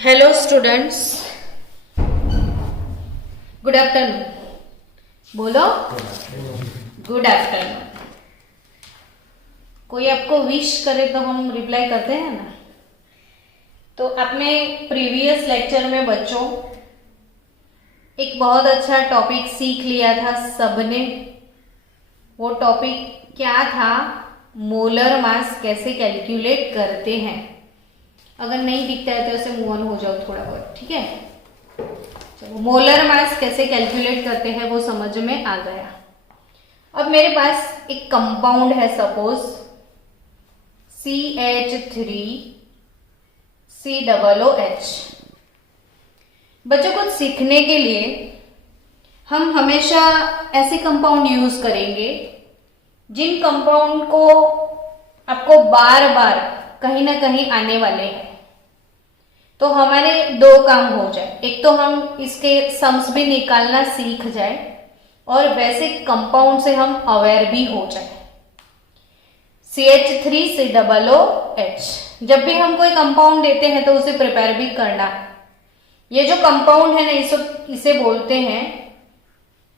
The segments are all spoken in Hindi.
Hello students, good afternoon. बोलो गुड आफ्टरनून। कोई आपको विश करे तो हम रिप्लाई करते हैं ना। तो अपने प्रीवियस लेक्चर में बच्चों एक बहुत अच्छा टॉपिक सीख लिया था सबने। वो टॉपिक क्या था? मोलर मास कैसे कैलकुलेट करते हैं। अगर नहीं दिखता है तो ऐसे मूव ऑन हो जाओ थोड़ा बहुत, ठीक है। चलो, मोलर मास कैसे कैलकुलेट करते हैं वो समझ में आ गया। अब मेरे पास एक कंपाउंड है, सपोज CH3COOH। बच्चों, कुछ सीखने के लिए हम हमेशा ऐसे कंपाउंड यूज करेंगे जिन कंपाउंड को आपको बार बार कहीं ना कहीं आने वाले हैं। तो हमारे दो काम हो जाए, एक तो हम इसके सम्स भी निकालना सीख जाए और वैसे कंपाउंड से हम अवेयर भी हो जाए। CH3COOH, जब भी हम कोई कंपाउंड देते हैं तो उसे प्रिपेयर भी करना। ये जो कंपाउंड है ना, इसे बोलते हैं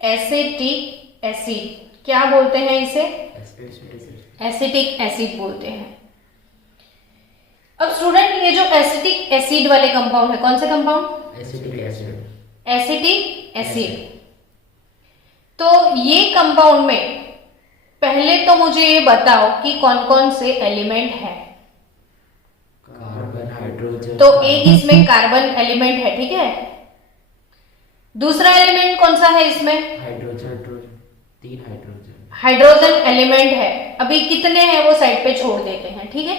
एसिटिक एसिड। क्या बोलते हैं इसे? एसिटिक एसिड बोलते हैं। अब स्टूडेंट, ये जो एसिटिक एसिड वाले कंपाउंड है, कौन से compound? Acetic acid. Acetic acid. तो ये कंपाउंड में पहले तो मुझे ये बताओ कि कौन कौन से एलिमेंट है। Carbon, hydrogen. तो एक इसमें कार्बन एलिमेंट है, ठीक है। दूसरा एलिमेंट कौन सा है इसमें? Hydrogen, 3 hydrogen. हाइड्रोजन एलिमेंट है। अभी कितने हैं वो साइड पे छोड़ देते हैं, ठीक है।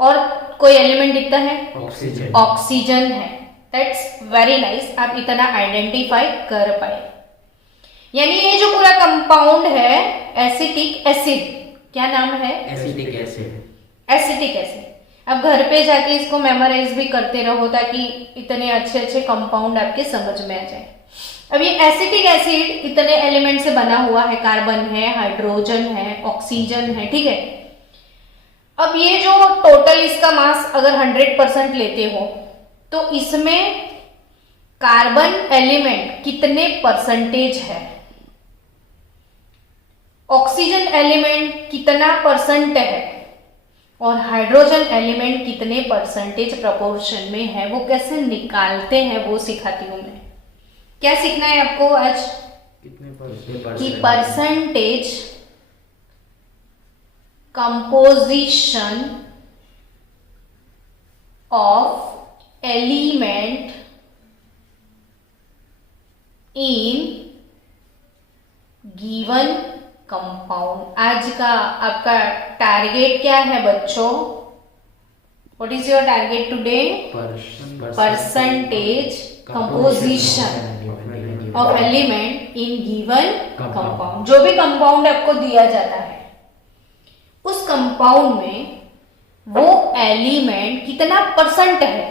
और कोई एलिमेंट दिखता है? ऑक्सीजन। ऑक्सीजन है। दैट्स वेरी नाइस, आप इतना आइडेंटिफाई कर पाए। यानी ये जो पूरा कंपाउंड है एसिटिक एसिड, क्या नाम है? Acetic acid. Acetic acid. अब घर पे जाके इसको मेमोराइज भी करते रहो ताकि इतने अच्छे अच्छे कंपाउंड आपके समझ में आ जाए। अब ये एसिटिक एसिड इतने एलिमेंट से बना हुआ है, कार्बन है, हाइड्रोजन है, ऑक्सीजन है, ठीक है। अब ये जो टोटल इसका मास अगर 100% लेते हो तो इसमें कार्बन एलिमेंट कितने परसेंटेज है, ऑक्सीजन एलिमेंट कितना परसेंट है और हाइड्रोजन एलिमेंट कितने परसेंटेज प्रपोर्शन में है, वो कैसे निकालते हैं वो सिखाती हूं मैं। क्या सीखना है आपको आज? कितने परसेंट? कि percentage composition of element in given compound। आज का आपका टारगेट क्या है बच्चों? What is your target today? Percentage composition of element in given compound। जो भी कंपाउंड आपको दिया जाता है उस कंपाउंड में वो एलिमेंट कितना परसेंट है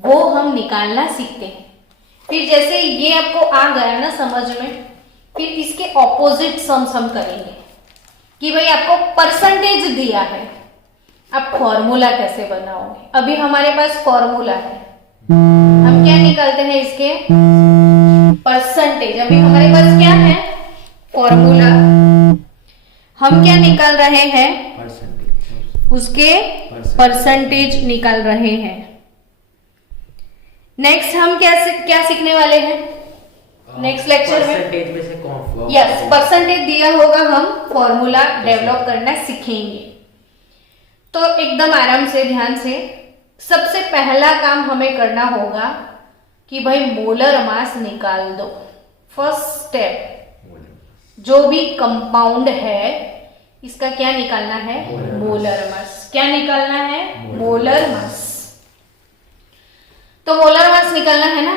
वो हम निकालना सीखते हैं। फिर जैसे ये आपको आ गया ना समझ में, फिर इसके ऑपोजिट सम्स हम करेंगे कि भाई आपको परसेंटेज दिया है, आप फॉर्मूला कैसे बनाओगे। अभी हमारे पास फॉर्मूला है, हम क्या निकालते हैं इसके? परसेंटेज। अभी हमारे पास क्या है? फॉर्मूला। हम क्या निकाल रहे हैं? परसेंटेज। उसके परसेंटेज निकाल रहे हैं। नेक्स्ट हम क्या सीखने वाले हैं नेक्स्ट लेक्चर में? परसेंटेज में से कौन? यस, परसेंटेज दिया होगा, हम फॉर्मूला डेवलप करना सीखेंगे। तो एकदम आराम से, ध्यान से, सबसे पहला काम हमें करना होगा कि भाई मोलर मास निकाल दो। फर्स्ट स्टेप, जो भी कंपाउंड है इसका क्या निकालना है? Molar mass. क्या निकालना है? Molar mass. तो मोलर मास निकालना है ना।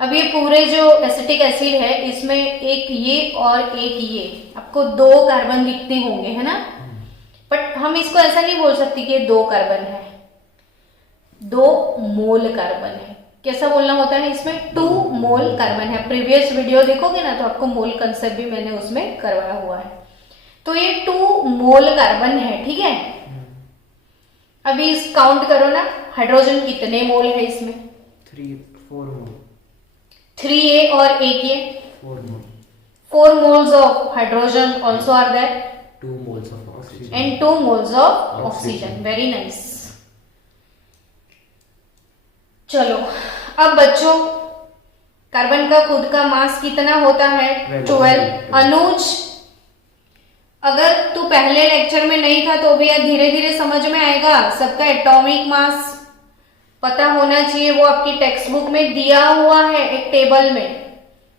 अब ये पूरे जो एसिटिक एसिड है इसमें एक ये और एक ये, आपको 2 कार्बन दिखते होंगे, है ना। बट हम इसको ऐसा नहीं बोल सकते कि 2 कार्बन है, 2 मोल कार्बन है। कैसा बोलना होता है इसमें? 2 मोल कार्बन है। प्रीवियस वीडियो देखोगे ना तो आपको मोल कंसेप्ट भी मैंने उसमें करवाया हुआ है। तो ये 2 मोल कार्बन है, ठीक है। अभी इस काउंट करो ना, हाइड्रोजन कितने मोल है इसमें? 4 मोल 3a और एक ये 4 मोल 4 moles of hydrogen also are there 2 moles of oxygen and 2 moles of Oxygen. oxygen. Very nice. चलो अब बच्चों, कार्बन का खुद का मास कितना होता है? 12. अनुज, अगर तू पहले लेक्चर में नहीं था तो भी यार धीरे धीरे समझ में आएगा। सबका एटॉमिक मास पता होना चाहिए, वो आपकी टेक्स्ट बुक में दिया हुआ है एक टेबल में।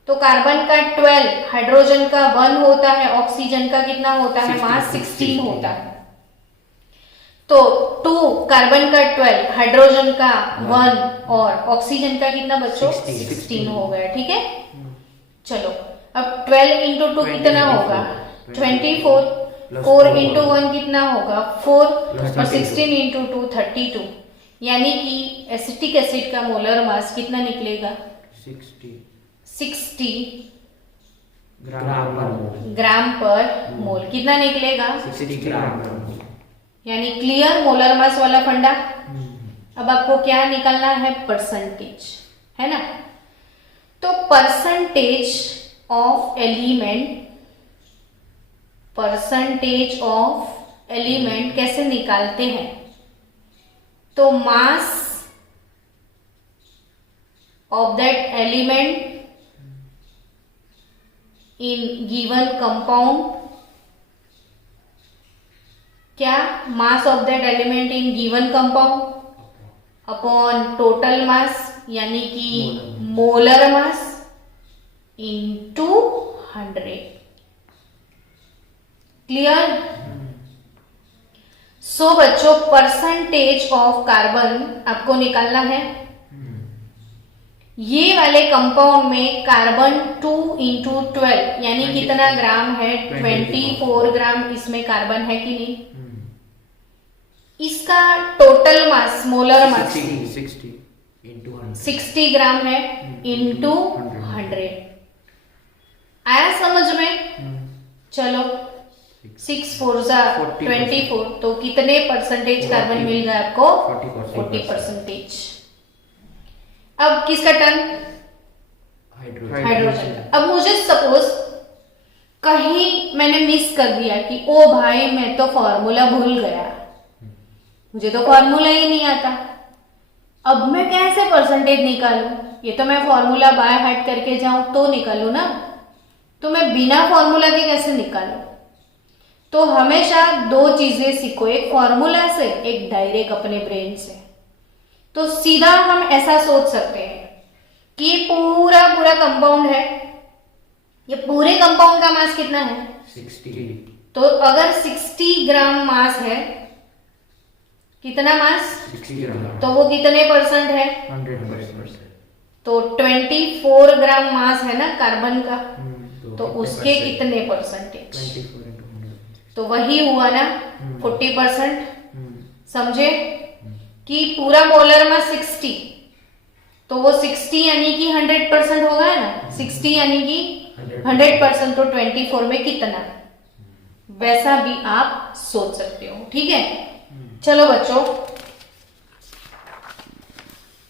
तो कार्बन का 12, हाइड्रोजन का 1 होता है, ऑक्सीजन का कितना होता है? मास 16 होता है। तो 2 कार्बन का 12, हाइड्रोजन का 1 और ऑक्सीजन का कितना बच्चों? 16 हो गया। ठीक है, चलो अब 12 इंटू 2 कितना होगा? 24। 4 इंटू 1 कितना होगा? 4 और 16 इंटू 2 32। यानी कि एसिटिक एसिड का मोलर मास कितना निकलेगा? 60 ग्राम पर मोल। कितना निकलेगा? 60 ग्राम पर मोल। यानी क्लियर मोलर मास वाला फंडा। अब आपको क्या निकालना है? परसेंटेज, है ना? तो परसेंटेज ऑफ एलिमेंट कैसे निकालते हैं? तो mass of that element in given compound, क्या? mass of that element in given compound upon total mass, यानी कि मोलर मास into 100। क्लियर? सो बच्चों, परसेंटेज ऑफ कार्बन आपको निकालना है। ये वाले कंपाउंड में कार्बन 2 इंटू 12 यानी कितना ग्राम है? 24 ग्राम इसमें कार्बन है कि नहीं? इसका टोटल मास, मोलर मास 60 ग्राम है इंटू 100। आया समझ में? चलो 6 4 24, तो कितने परसेंटेज कार्बन मिल गया आपको? 40%। अब किसका टर्न? हाइड्रोजन। अब मुझे सपोज कहीं मैंने मिस कर दिया कि ओ भाई मैं तो फॉर्मूला भूल गया, मुझे तो फॉर्मूला ही नहीं आता। अब मैं कैसे परसेंटेज निकालूं? ये तो मैं फॉर्मूला बाय हार्ट करके जाऊं तो निकालूं ना, तो मैं बिना फॉर्मूला के कैसे निकालूं? तो हमेशा 2 चीजें सीखो, एक फॉर्मूला से, एक डायरेक्ट अपने ब्रेन से। तो सीधा हम ऐसा सोच सकते हैं कि ये पूरा कंपाउंड है, ये पूरे कंपाउंड का मास कितना है? 60। तो अगर 60 ग्राम मास है, कितना मास? 60 ग्राम, तो वो कितने परसेंट है? 100%। तो 24 ग्राम मास है ना कार्बन का, तो उसके कितने परसेंटेज? 24 into 100। तो वही हुआ ना 40%। समझे कि पूरा मोलर मास 60, तो वो 60 यानी कि 100% होगा ना। 60 यानी कि 100%, तो 24 में कितना? वैसा भी आप सोच सकते हो। ठीक है, चलो बच्चों,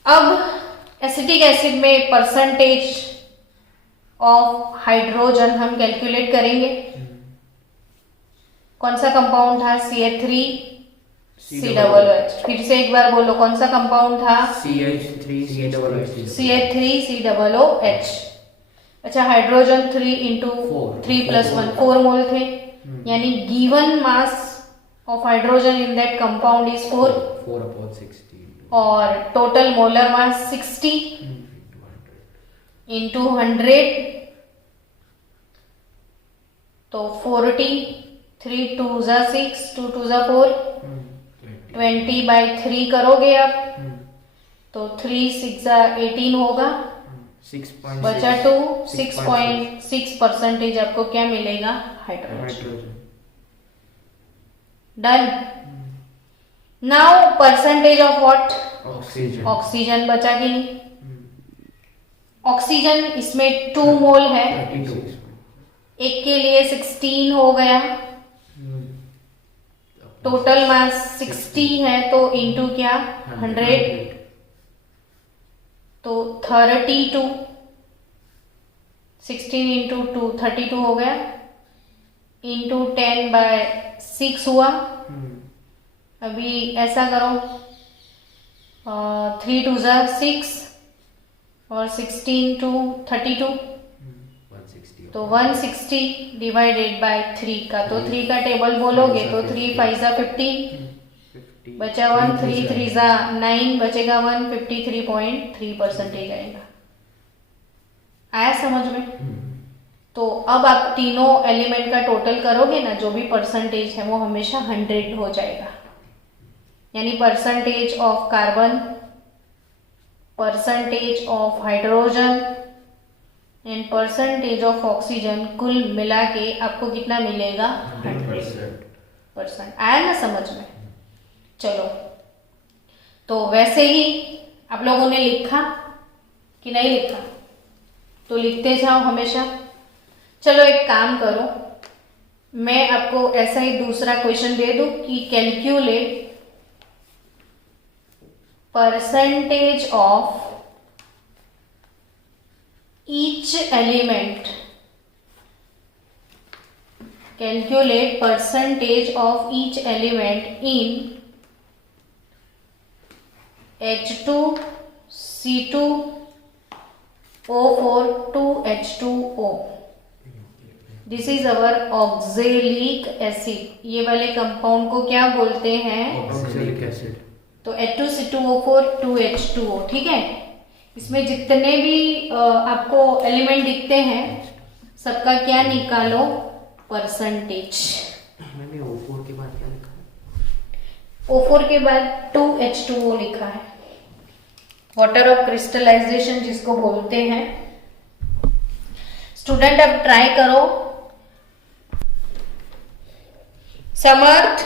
अब एसिटिक एसिड में परसेंटेज ऑफ हाइड्रोजन हम कैलकुलेट करेंगे। कौन सा कंपाउंड था? CH3COOH। फिर से एक बार बोलो, कौन सा कंपाउंड था? CH3COOH। अच्छा, हाइड्रोजन 3 इंटू 3 प्लस 1 4 मोल थे, यानी given mass of hydrogen in that compound is 4/60 और टोटल मोलर मास 60 इंटू 100, तो 40। 3 2 जा 6, 2 2 जा 4, 20/3 करोगे आप, तो 3 6 जा 18 होगा, बचा 2। 6.6% आपको क्या मिलेगा? Hydrogen. Done. Now percentage of what? Oxygen बचा कि नहीं? ऑक्सीजन इसमें 2 मोल है, एक के लिए 16 हो गया, टोटल मास 60 है तो इंटू क्या 100, तो 32, 16 इंटू 2 32 हो गया, इंटू 10/6 हुआ। अभी ऐसा करो, 3 2 6 और 16 टू 32, 160 तो 160 डिवाइडेड बाय 3 का, तो 3 का टेबल बोलोगे तो 3 5 15, बचा 1, 3 3 9, बचेगा 1, 53.3% आएगा। आया समझ में? तो अब आप तीनों एलिमेंट का टोटल करोगे ना, जो भी परसेंटेज है वो हमेशा 100 हो जाएगा, यानी percentage of carbon, percentage of hydrogen and percentage of oxygen, कुल मिला के आपको कितना मिलेगा 100%। आया ना समझ में? चलो, तो वैसे ही आप लोगों ने लिखा कि नहीं लिखा? तो लिखते जाओ हमेशा। चलो एक काम करो, मैं आपको ऐसा ही दूसरा क्वेश्चन दे दूं कि calculate percentage of each element, calculate percentage of each element in H2, C2, O4, 2H2O. This is our oxalic acid. ये वाले कंपाउंड को क्या बोलते हैं? Oxalic acid. तो H2C2O4 2H2O, ठीक है। इसमें जितने भी आपको एलिमेंट दिखते हैं सबका क्या निकालो? परसेंटेज। मैंने O4 के बाद क्या लिखा है? O4 के बाद 2H2O लिखा है, वाटर ऑफ क्रिस्टलाइजेशन जिसको बोलते हैं। स्टूडेंट अब ट्राई करो। समर्थ,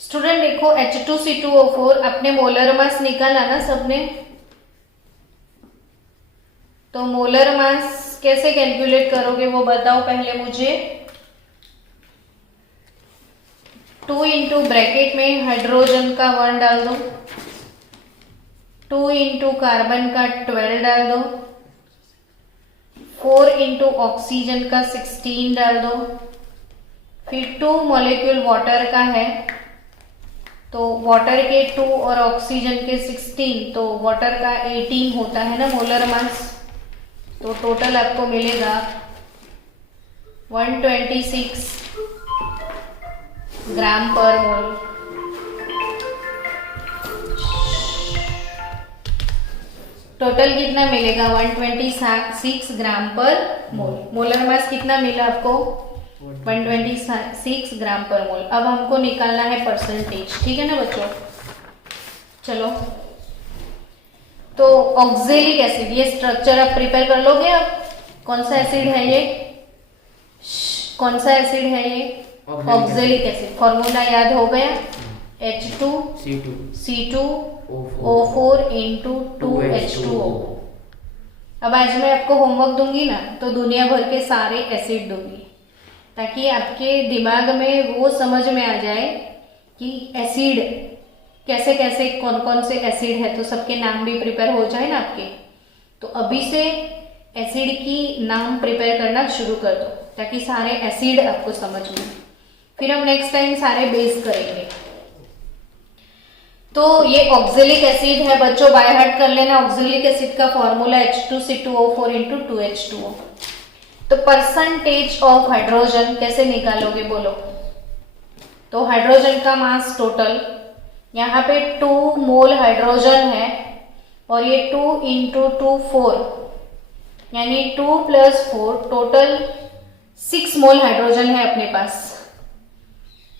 स्टूडेंट देखो H2C2O4 अपने मोलर मास निकाला ना सबने, तो मोलर मास कैसे कैलकुलेट करोगे वो बताओ पहले मुझे। 2 इंटू ब्रैकेट में हाइड्रोजन का 1 डाल दो, 2 इंटू कार्बन का 12 डाल दो, 4 इंटू ऑक्सीजन का 16 डाल दो, फिर 2 मॉलिक्यूल वाटर का है, तो वाटर के 2 और ऑक्सीजन के 16, तो वाटर का 18 होता है ना मोलर मास। तो टोटल आपको मिलेगा 126 ग्राम पर मोल। टोटल कितना मिलेगा? 126 ग्राम पर मोल। मोलर मास कितना मिला आपको? 126 ग्राम पर मोल। अब हमको निकालना है परसेंटेज, ठीक है ना बच्चों? चलो, तो ऑक्जेलिक एसिड, ये स्ट्रक्चर आप प्रिपेयर कर लोगे। अब कौन सा एसिड है ये? कौन सा एसिड है ये? Oxalic acid. फॉर्मूला याद हो गया? H2C2O4 into 2H2O। अब आज मैं आपको होमवर्क दूंगी ना, तो दुनिया भर के सारे एसिड दूंगी, ताकि आपके दिमाग में वो समझ में आ जाए कि एसिड कैसे कैसे, कौन कौन से एसिड है, तो सबके नाम भी प्रिपेयर हो जाए ना आपके। तो अभी से एसिड की नाम प्रिपेयर करना शुरू कर दो, ताकि सारे एसिड आपको समझ में। फिर हम नेक्स्ट टाइम सारे बेस करेंगे। तो ये ऑक्जेलिक एसिड है बच्चों, बाय हार्ट कर लेना। ऑक्जेलिक एसिड का फॉर्मूला H2C2O4 इंटू 2H2O। तो परसेंटेज ऑफ हाइड्रोजन कैसे निकालोगे बोलो? तो हाइड्रोजन का मास टोटल, यहाँ पे 2 मोल हाइड्रोजन है और ये 2 इंटू 2 4, यानी 2 प्लस 4 टोटल 6 मोल हाइड्रोजन है अपने पास।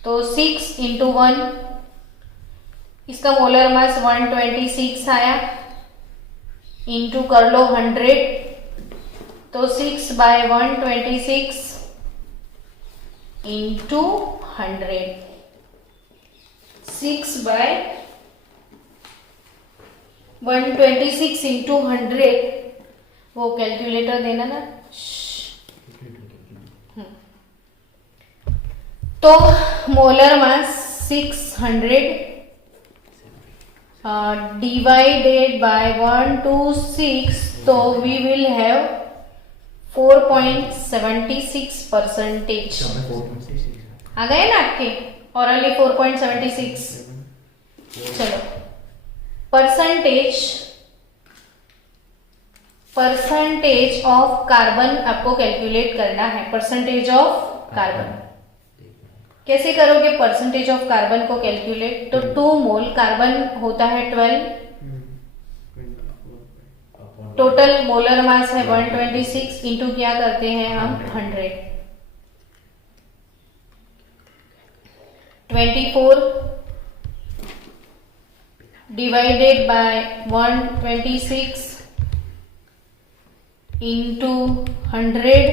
तो 6 इंटू 1, इसका मोलर मास 126 आया, इंटू कर लो 100, तो 6/126 इंटू 100, 6/126 इंटू 100 वो कैलकुलेटर देना ना। तो मोलर मास 600 डिवाइडेड बाय 126, तो वी विल हैव 4.76%। आ गए ना आपके ऑरली 4.76। चलो परसेंटेज ऑफ कार्बन आपको कैलकुलेट करना है। परसेंटेज ऑफ कार्बन कैसे करोगे? परसेंटेज ऑफ कार्बन को कैलकुलेट, तो 2 मोल कार्बन होता है 12, टोटल मोलर मास है 126, इंटू क्या करते हैं हम 100, 24 डिवाइडेड बाय 126 इंटू 100,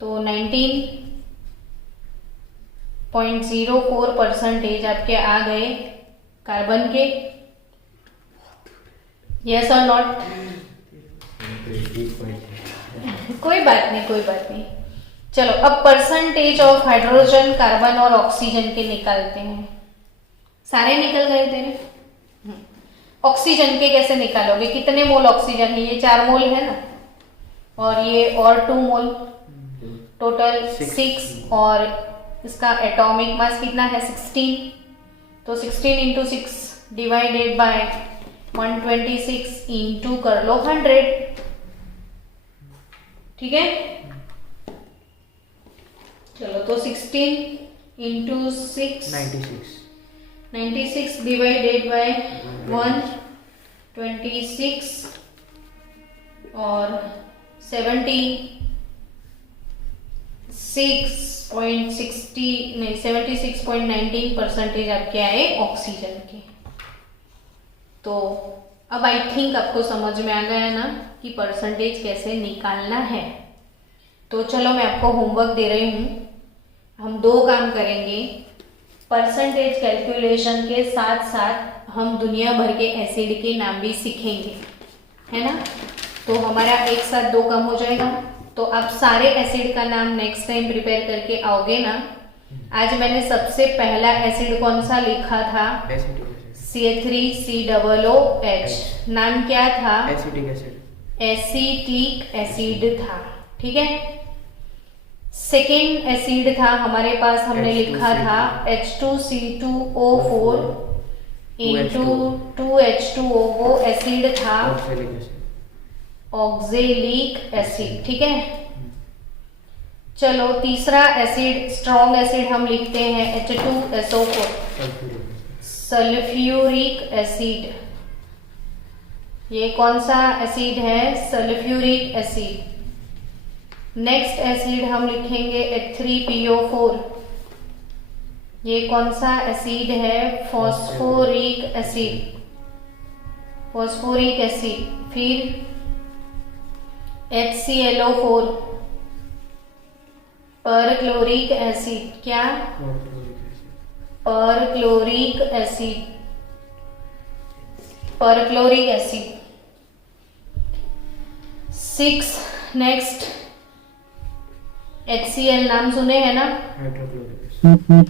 तो 19.04% आपके आ गए कार्बन के। यस और नॉट? कोई बात नहीं। चलो अब परसेंटेज ऑफ हाइड्रोजन, कार्बन और ऑक्सीजन के निकालते हैं। सारे निकल गए तेरे? ऑक्सीजन के कैसे निकालोगे? कितने मोल ऑक्सीजन है? ये 4 मोल है ना, और ये और 2 मोल, टोटल 6, और इसका एटॉमिक मास कितना है 16, तो 16 इंटू 6 डिवाइडेड बाय 126 इंटू कर लो 100, ठीक है। चलो तो 16 इंटू 6 96 डिवाइडेड बाय 126 और 76.19% आपके आए ऑक्सीजन के। तो अब आई थिंक आपको समझ में आ गया ना कि परसेंटेज कैसे निकालना है। तो चलो मैं आपको होमवर्क दे रही हूँ। हम 2 काम करेंगे। परसेंटेज कैलकुलेशन के साथ साथ हम दुनिया भर के एसिड के नाम भी सीखेंगे, है ना। तो हमारा एक साथ 2 काम हो जाएगा। तो आप सारे एसिड का नाम नेक्स्ट टाइम प्रिपेयर करके आओगे ना। आज मैंने सबसे पहला एसिड कौन सा लिखा था? CH3COOH। नाम क्या था? एसिटिक एसिड था, ठीक है। सेकेंड एसिड था हमारे पास, हमने लिखा था H2C2O4 इंटू 2H2O, वो एसिड था ऑक्जेलिक एसिड, ठीक है। चलो तीसरा एसिड, स्ट्रॉन्ग एसिड हम लिखते हैं H2SO4, सल्फ्यूरिक एसिड। ये कौन सा एसिड है? Sulphuric acid. नेक्स्ट एसिड हम लिखेंगे H3PO4। ये कौन सा एसिड है? Phosphoric acid, phosphoric acid. फिर HClO4, परक्लोरिक एसिड। क्या? Perchloric acid, perchloric acid. 6 next HCl नाम सुने हैं ना?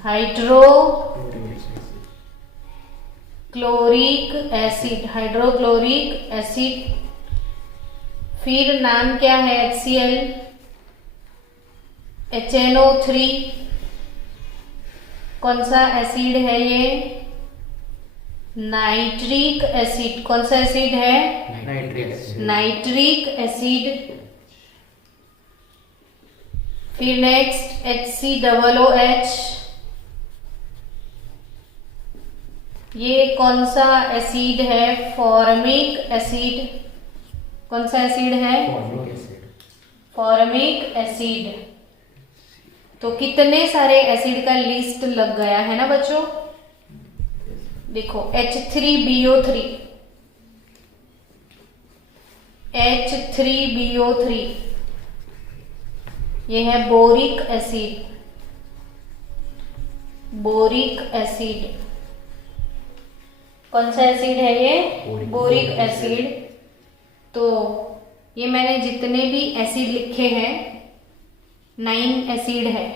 Hydrochloric acid, hydrochloric acid. फिर नाम क्या है HCl? HNO3। कौन सा एसिड है ये? Nitric acid. कौन सा एसिड है? Nitric acid. फिर नेक्स्ट HCOOH। ये कौन सा एसिड है? Formic acid. कौन सा एसिड है? Formic acid. तो कितने सारे एसिड का लिस्ट लग गया है ना बच्चों। देखो H3BO3, H3BO3 ये है बोरिक एसिड, बोरिक एसिड। कौन सा एसिड है ये? Boric acid. तो ये मैंने जितने भी एसिड लिखे हैं 9 एसिड है,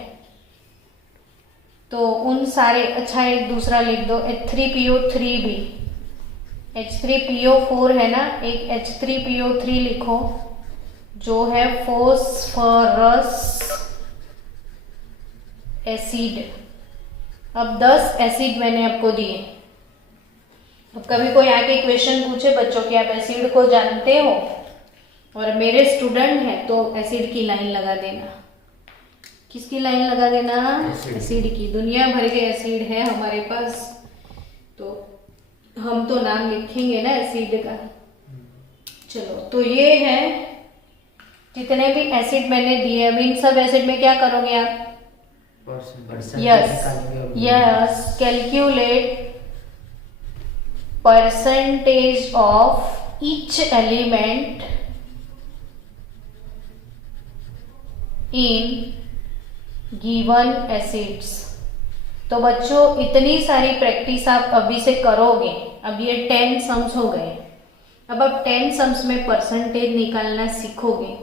तो उन सारे, अच्छा एक दूसरा लिख दो H3PO3 भी, H3PO4 है ना, एक H3PO3 लिखो जो है फॉस्फोरस एसिड। अब 10 एसिड मैंने आपको दिए। अब कभी कोई आके क्वेश्चन पूछे बच्चों कि आप एसिड को जानते हो और मेरे स्टूडेंट हैं, तो एसिड की लाइन लगा देना। किसकी लाइन लगा देना? एसिड की। दुनिया भर के एसिड है हमारे पास, तो हम तो नाम लिखेंगे ना एसिड का। चलो, तो ये है जितने भी एसिड मैंने दिए। अब इन सब एसिड में क्या करोगे आप? Yes, calculate percentage of each element in given acids. तो बच्चों इतनी सारी प्रैक्टिस आप अभी से करोगे। अब ये 10 सम्स हो गए। अब आप 10 सम्स में परसेंटेज निकालना सीखोगे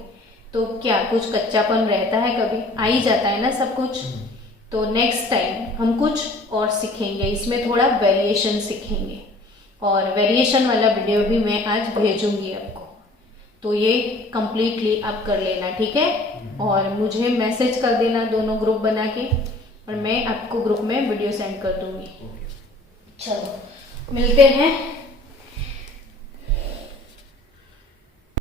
तो क्या कुछ कच्चापन रहता है? कभी आ ही जाता है ना सब कुछ। तो नेक्स्ट टाइम हम कुछ और सीखेंगे, इसमें थोड़ा वेरिएशन सीखेंगे, और वेरिएशन वाला वीडियो भी मैं आज भेजूंगी आपको। तो ये कंप्लीटली आप कर लेना, ठीक है? और मुझे मैसेज कर देना दोनों ग्रुप बना के, और मैं आपको ग्रुप में वीडियो सेंड कर दूंगी। चलो, मिलते हैं